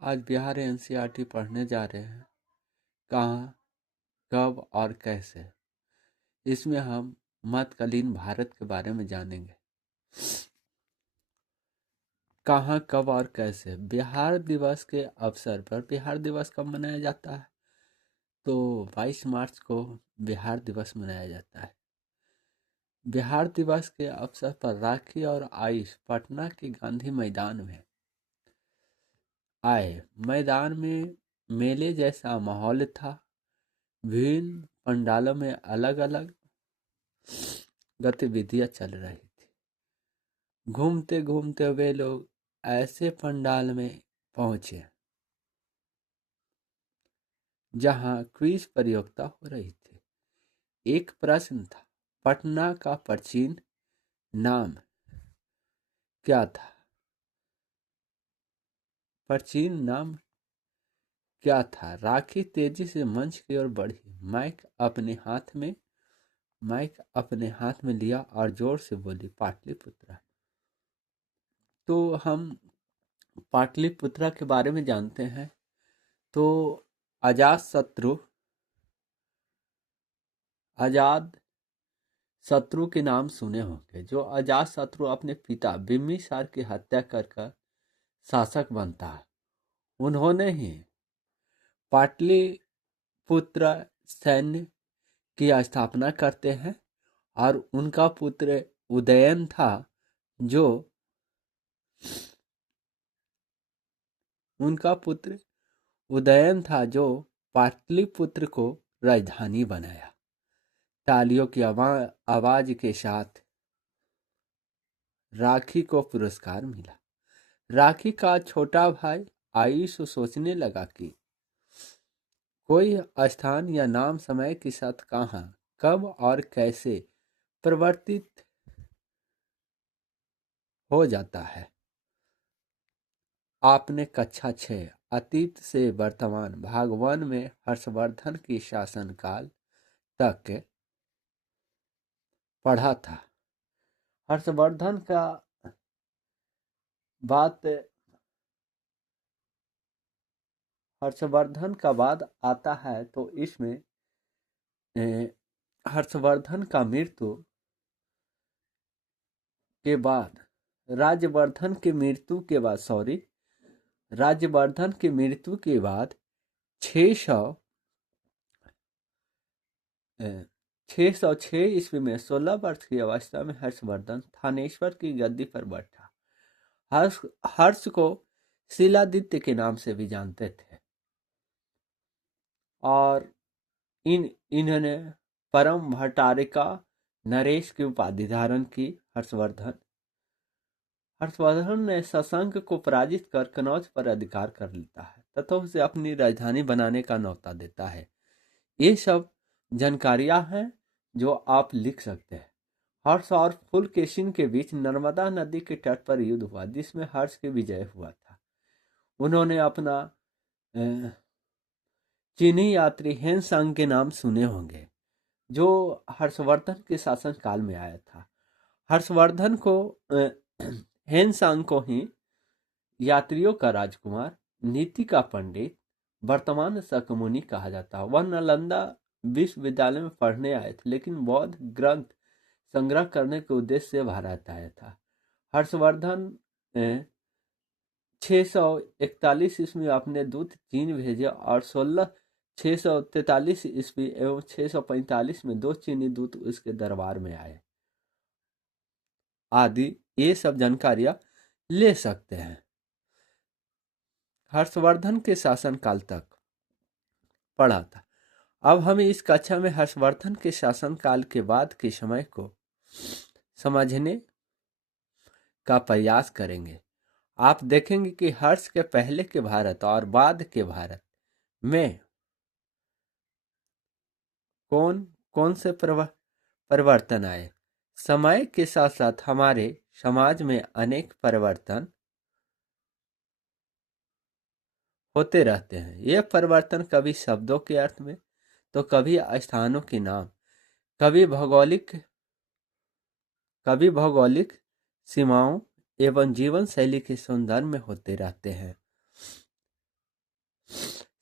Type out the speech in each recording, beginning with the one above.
आज बिहार एनसीईआरटी पढ़ने जा रहे हैं। कहाँ, कब और कैसे। इसमें हम मध्यकालीन भारत के बारे में जानेंगे। कहाँ, कब और कैसे। बिहार दिवस के अवसर पर बिहार दिवस कब मनाया जाता है? तो 22 मार्च को बिहार दिवस मनाया जाता है। बिहार दिवस के अवसर पर राखी और आयुष पटना के गांधी मैदान में आए। मैदान में मेले जैसा माहौल था। विभिन्न पंडालों में अलग अलग गतिविधियां चल रही थी। घूमते घूमते वे लोग ऐसे पंडाल में पहुंचे जहां क्विज प्रतियोगिता हो रही थी। एक प्रश्न था, पटना का प्राचीन नाम क्या था? प्राचीन नाम क्या था? राखी तेजी से मंच की ओर बढ़ी। माइक अपने हाथ में लिया और जोर से बोली, पाटलिपुत्रा। तो हम पाटलिपुत्रा के बारे में जानते हैं। तो अजाद शत्रु के नाम सुने होंगे। जो अजात शत्रु अपने पिता बिम्बिसार की हत्या कर शासक बनता है। उन्होंने ही पाटलिपुत्र सैन्य की स्थापना करते हैं और उनका पुत्र उदयन था जो पाटलिपुत्र को राजधानी बनाया। तालियों की आवाज के साथ राखी को पुरस्कार मिला। राखी का छोटा भाई आयुष सोचने लगा कि कोई स्थान या नाम समय के साथ कहाँ, कब और कैसे परिवर्तित हो जाता है। आपने कक्षा 6 अतीत से वर्तमान भाग 1 में हर्षवर्धन की शासनकाल तक पढ़ा था। हर्षवर्धन का बात हर्षवर्धन का बाद आता है तो इसमें हर्षवर्धन का मृत्यु के बाद राज्यवर्धन की मृत्यु के बाद 606 ईस्वी में 16 वर्ष की अवस्था में हर्षवर्धन थानेश्वर की गद्दी पर बैठा। हर्ष को शिलादित्य के नाम से भी जानते थे और इन्होंने परम भट्टारिका नरेश की उपाधि धारण की। हर्षवर्धन ने शशांक को पराजित कर कनौज पर अधिकार कर लेता है तथा उसे अपनी राजधानी बनाने का न्योता देता है। ये सब जानकारियां हैं जो आप लिख सकते हैं। हर्ष और पुलकेशिन के बीच नर्मदा नदी के तट पर युद्ध हुआ जिसमें हर्ष की विजय हुआ था। उन्होंने अपना चीनी यात्री हेनसांग के नाम सुने होंगे जो हर्षवर्धन के शासन काल में आया था। हर्षवर्धन को हेनसांग को ही यात्रियों का राजकुमार, नीति का पंडित, वर्तमान शकमुनि कहा जाता है। वह नालंदा विश्वविद्यालय में पढ़ने आए थे लेकिन बौद्ध ग्रंथ संग्रह करने के उद्देश्य से भारत आया था। हर्षवर्धन 641 ईस्वी में अपने दूत चीन भेजे और 643 ईस्वी एवं 645 में 2 चीनी दूत उसके दरबार में आए। आदि ये सब जानकारियां ले सकते हैं। हर्षवर्धन के शासनकाल तक पढ़ा था। अब हम इस कक्षा में हर्षवर्धन के शासनकाल के बाद के समय को समझने का प्रयास करेंगे। आप देखेंगे कि हर्ष के पहले के भारत और बाद के भारत में कौन कौन से परिवर्तन आए। समय के साथ साथ हमारे समाज में अनेक परिवर्तन होते रहते हैं। ये परिवर्तन कभी शब्दों के अर्थ में तो कभी स्थानों के नाम, कभी भौगोलिक सीमाओं एवं जीवन शैली के संदर्भ में होते रहते हैं।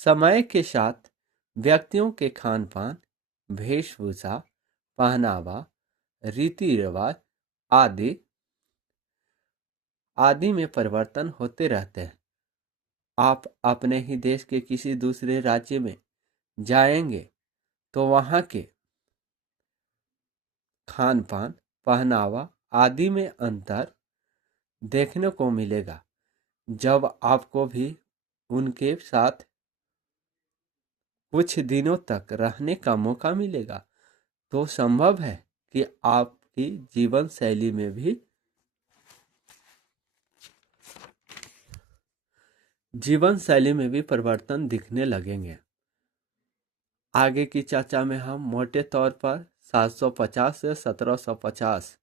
समय के साथ व्यक्तियों के खान पान, वेशभूषा, पहनावा, रीति रिवाज आदि आदि में परिवर्तन होते रहते हैं। आप अपने ही देश के किसी दूसरे राज्य में जाएंगे तो वहाँ के खान पान, पहनावा आदि में अंतर देखने को मिलेगा। जब आपको भी उनके साथ कुछ दिनों तक रहने का मौका मिलेगा तो संभव है कि आपकी जीवन शैली में भी परिवर्तन दिखने लगेंगे। आगे की चर्चा में हम मोटे तौर पर 750 से 1750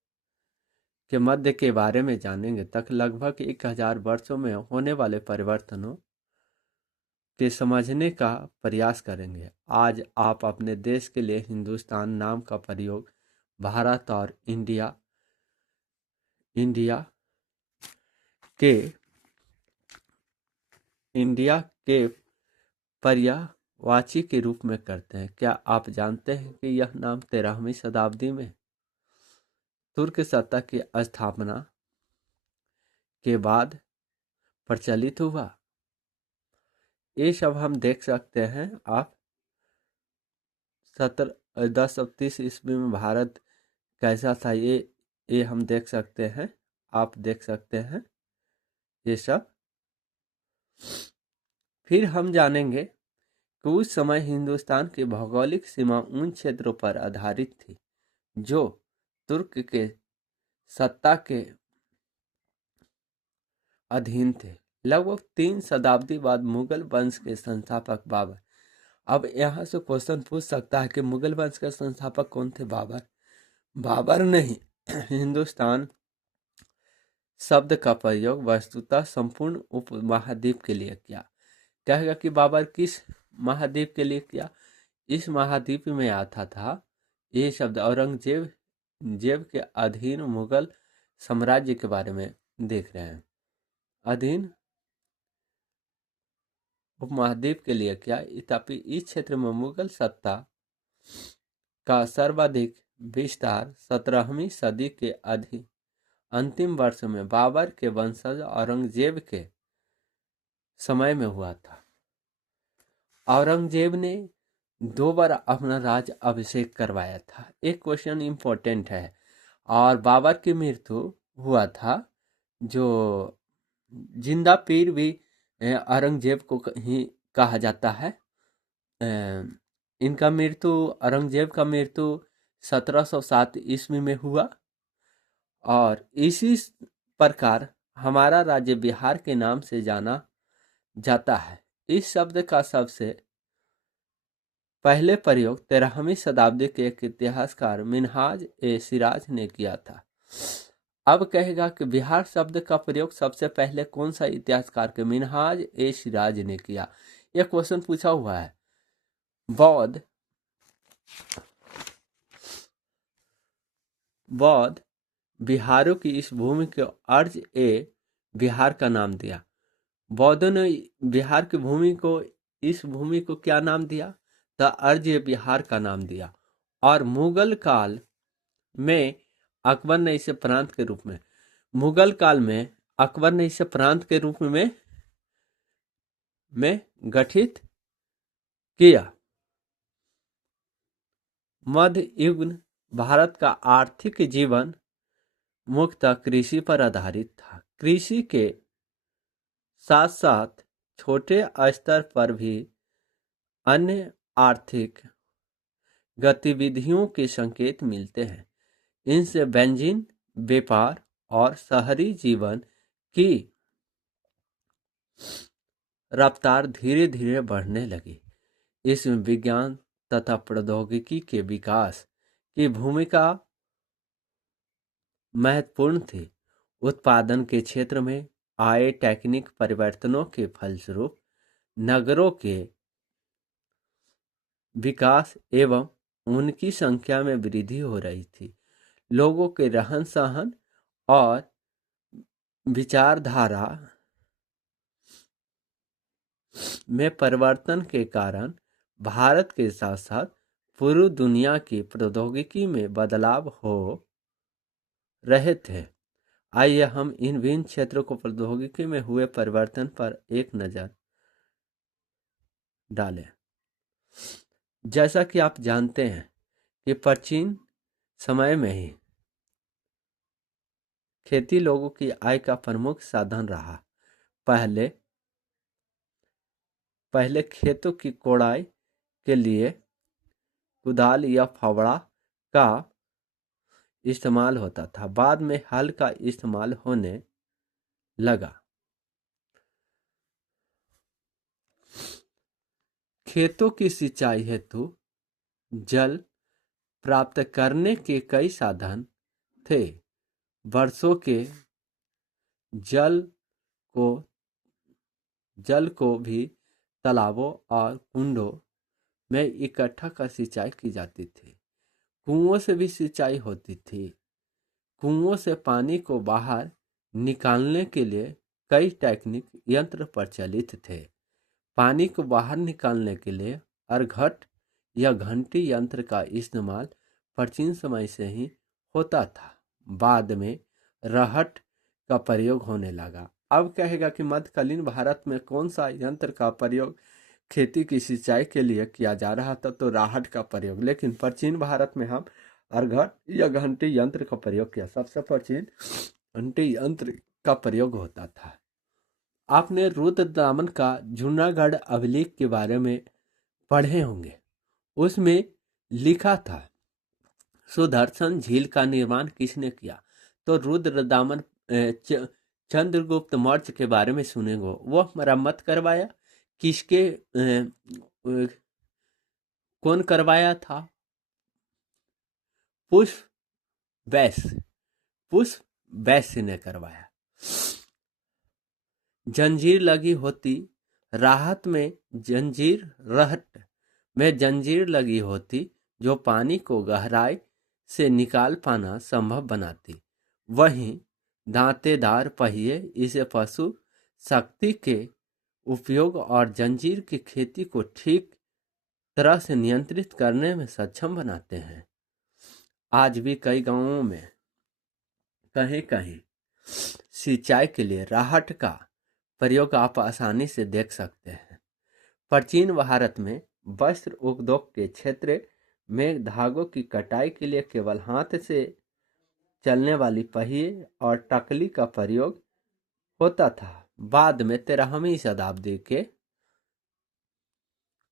के मध्य के बारे में जानेंगे तक लगभग 1000 वर्षों में होने वाले परिवर्तनों के समझने का प्रयास करेंगे। आज आप अपने देश के लिए हिंदुस्तान नाम का प्रयोग भारत और इंडिया के पर्यायवाची के रूप में करते हैं। क्या आप जानते हैं कि यह नाम 13वीं शताब्दी में तुर्क सत्ता की स्थापना के बाद प्रचलित हुआ? ये सब हम देख सकते हैं। आप 1030 ईस्वी में भारत कैसा था ये हम देख सकते हैं। आप देख सकते हैं ये सब। फिर हम जानेंगे कि उस समय हिंदुस्तान की भौगोलिक सीमा उन क्षेत्रों पर आधारित थी जो तुर्क के सत्ता के अधीन थे। लगभग 3 शताब्दी बाद मुगल वंश के संस्थापक बाबर। अब यहाँ से क्वेश्चन पूछ सकता है कि मुगल वंश के संस्थापक कौन थे? बाबर नहीं। हिंदुस्तान शब्द का प्रयोग वस्तुतः संपूर्ण उपमहाद्वीप के लिए किया। कहेगा कि बाबर किस महाद्वीप के लिए किया? इस महाद्वीप में आता था ये शब्द औरंगजेब के अधीन मुगल साम्राज्य के बारे में देख रहे हैं। अधीन उपमहाद्वीप के लिए किया, तभी इस क्षेत्र में मुगल सत्ता का सर्वाधिक विस्तार 17वीं सदी के अंतिम वर्ष में बाबर के वंशज औरंगजेब के समय में हुआ था। औरंगजेब ने 2 बार अपना राज अभिषेक करवाया था। एक क्वेश्चन इम्पोर्टेंट है। और बाबर की मृत्यु हुआ था, जो जिंदा पीर भी औरंगजेब को ही कहा जाता है। इनका मृत्यु, औरंगजेब का मृत्यु 1707 ईस्वी में हुआ। और इसी प्रकार हमारा राज्य बिहार के नाम से जाना जाता है। इस शब्द का सबसे पहले प्रयोग 13वीं शताब्दी के एक इतिहासकार मिन्हाज ए सिराज ने किया था। अब कहेगा कि बिहार शब्द का प्रयोग सबसे पहले कौन सा इतिहासकार के? मिन्हाज ए सिराज ने किया। यह क्वेश्चन पूछा हुआ है। बौद्ध बिहारों की इस भूमि को अर्ज ए बिहार का नाम दिया। बौद्धों ने बिहार की इस भूमि को क्या नाम दिया? द अर्ज ए बिहार का नाम दिया। और मुगल काल में अकबर ने इसे प्रांत के रूप में गठित किया। मध्य युग भारत का आर्थिक जीवन मुख्यतः कृषि पर आधारित था। कृषि के साथ साथ छोटे स्तर पर भी अन्य आर्थिक गतिविधियों के संकेत मिलते हैं। इनसे व्यंजन, व्यापार और शहरी जीवन की रफ्तार धीरे धीरे बढ़ने लगी। इसमें विज्ञान तथा प्रौद्योगिकी के विकास की भूमिका महत्वपूर्ण थी। उत्पादन के क्षेत्र में आए टेक्निक परिवर्तनों के फलस्वरूप नगरों के विकास एवं उनकी संख्या में वृद्धि हो रही थी। लोगों के रहन सहन और विचारधारा में परिवर्तन के कारण भारत के साथ साथ पूरी दुनिया की प्रौद्योगिकी में बदलाव हो रहे थे। आइए हम इन विभिन्न क्षेत्रों को प्रौद्योगिकी में हुए परिवर्तन पर एक नज़र डालें। जैसा कि आप जानते हैं कि प्राचीन समय में ही खेती लोगों की आय का प्रमुख साधन रहा। पहले पहले खेतों की कोड़ाई के लिए कुदाल या फावड़ा का इस्तेमाल होता था। बाद में हल का इस्तेमाल होने लगा। खेतों की सिंचाई हेतु जल प्राप्त करने के कई साधन थे। वर्षों के जल को जल को भी तालाबों और कुंडों में इकट्ठा कर सिंचाई की जाती थी। कुओं से भी सिंचाई होती थी। कुओं से पानी को बाहर निकालने के लिए कई टेक्निक यंत्र प्रचलित थे। पानी को बाहर निकालने के लिए अरघट या घंटी यंत्र का इस्तेमाल प्राचीन समय से ही होता था। बाद में रहट का प्रयोग होने लगा। अब कहेगा कि मध्यकालीन भारत में कौन सा यंत्र का प्रयोग खेती की सिंचाई के लिए किया जा रहा था, तो राहट का प्रयोग। लेकिन प्राचीन भारत में हम अरघट या घंटी यंत्र का प्रयोग किया। सबसे प्राचीन घंटी यंत्र का प्रयोग होता था। आपने रुद्रदामन का जूनागढ़ अभिलेख के बारे में पढ़े होंगे। उसमें लिखा था सुदर्शन झील का निर्माण किसने किया, तो रुद्रदामन चंद्रगुप्त मौर्य के बारे में सुनेंगे। वह मरम्मत करवाया। किसके कौन करवाया था? पुष्प वैश्य ने करवाया। जंजीर लगी होती रहट में जंजीर लगी होती जो पानी को गहराई से निकाल पाना संभव बनाती। वहीं दांतेदार पहिए इसे पशु शक्ति के उपयोग और जंजीर की खेती को ठीक तरह से नियंत्रित करने में सक्षम बनाते हैं। आज भी कई गांवों में कहीं कहीं सिंचाई के लिए राहट का प्रयोग आप आसानी से देख सकते हैं। प्राचीन भारत में वस्त्र उद्योग के क्षेत्र में धागों की कटाई के लिए केवल हाथ से चलने वाली पहिए और टकली का प्रयोग होता था। बाद में 13वीं शताब्दी के